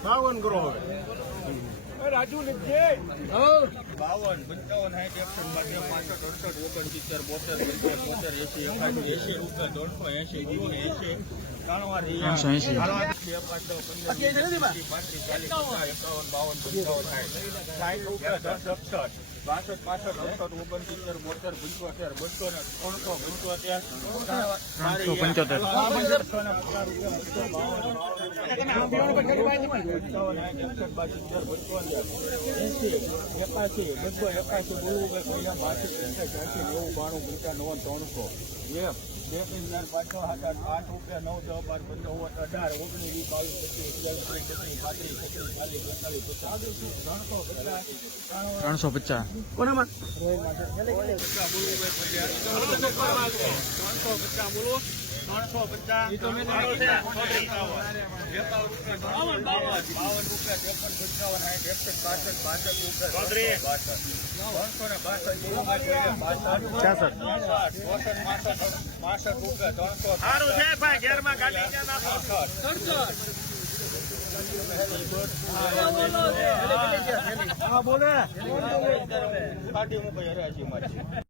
બાવન કરો હવે બાવન પંચાવન સાઠ એકસો બાકી પાસઠ અડસઠ ઓગણસિત્તેર બોતેર બોતેર બોતેર એસી એકાસી એસી રૂપિયા ત્રણસો એસી જીવને એસી એંસી. એકાવન બાવન પંચાવન સાઠ રૂપિયા દસ અડસઠ બાસઠ પાસઠ અડસઠ ઓગણસિત્તેર બોતેર પંચોતેર બસો ને ત્રણસો પંચોતેર ત્રણસો પંચોતેર એકાશી બસો એકાસી બોલવું ભાઈ પહેલા બાસી ત્રેસઠ ચોસી નેવું બાણું પંચાવન ત્રણસો એક બે પાંચ આઠ રૂપિયા નવ દસ બાર પંદર અઢાર ઓગણીસ વીસ બાવીસ પચીસ અગિયાર ત્રીસ પાંત્રીસ છત્રીસ ચાલીસ બેતાલીસ ત્રણસો પચાસ ત્રણસો પચાસ. કોનામાં? ત્રણસો પચાસ બોલો. ત્રણસો પચાસ બાવન રૂપિયા ત્રેપન પંચાવન સાઠ એકસઠ બાસઠ બાસઠ રૂપિયા બાસઠ ત્રણસો ને બાસઠ રૂપિયા ત્રણસો સારું છે ભાઈ ઘેરમાં ગાડી હા બોલે. ગાડી મૂકી હરાજી મારી અડસઠ ઓગણસિત્તેર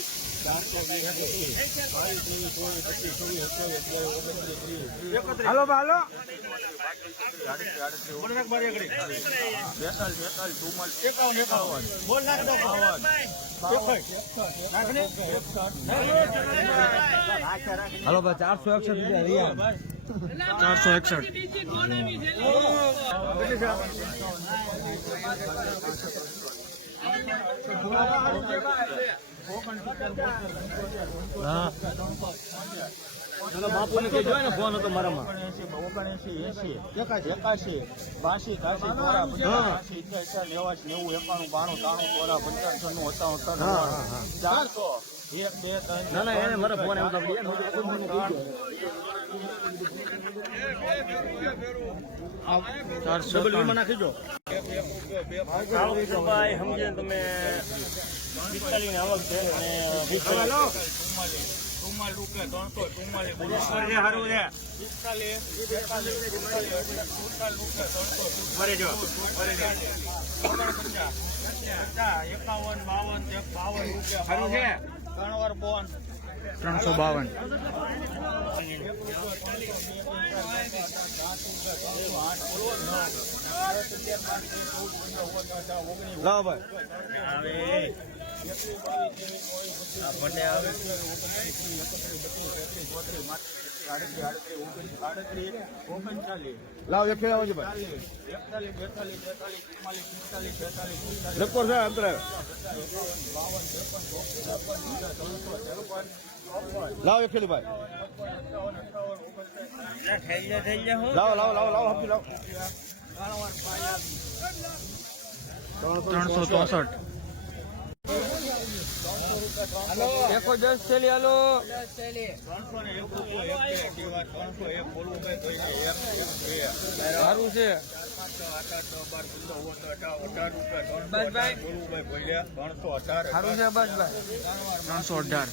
હાલો હાલો. હાલો બા ચારસો એકસઠ રૂપિયા ચારસો એકસઠ. બાપુ ને કહેજો ને ફોન હતો મારામાં. ઓગણએંસી એસી એકાશી એકાશી બાસી ત્રાસી ચોરા પંચાસી ઇઠ્યાસી નેવાસી નેવું એકાણું બાણું ત્રાણું ચોરા પંચાવન છન્નું હા. ત્રણ ચારસો. એક બે ત્રણ ના ના એને મારો ફોન એમ ચારસો ડબલ વીમા ત્રણ. નાખી દો. ભાઈ સમજે તમે પિસ્તાલીસ આવક છે અને ત્રણ વાર બોન. ત્રણસો બાવન. લાવો બંને આવે આવજો ભાઈ. એકતાલીસ બેતાલીસ તેતાલીસ ચુમ્માલીસ પિસ્તાલીસ ચોપન ત્રેપન છે અંતરે. લાવો એક ફેર ભાઈ. લાવો લાવો લાવો લાવો હપ્તી લાવો. ત્રણસો ચોસઠ એકો દસ થેલી હાલો ત્રણસો ને એક રૂપિયો એક બે દીવા ત્રણસો એક બોલવું કઈ તો એને દસ એક બે સારું છે. સારું છે બસ ભાઈ ત્રણસો અઢાર.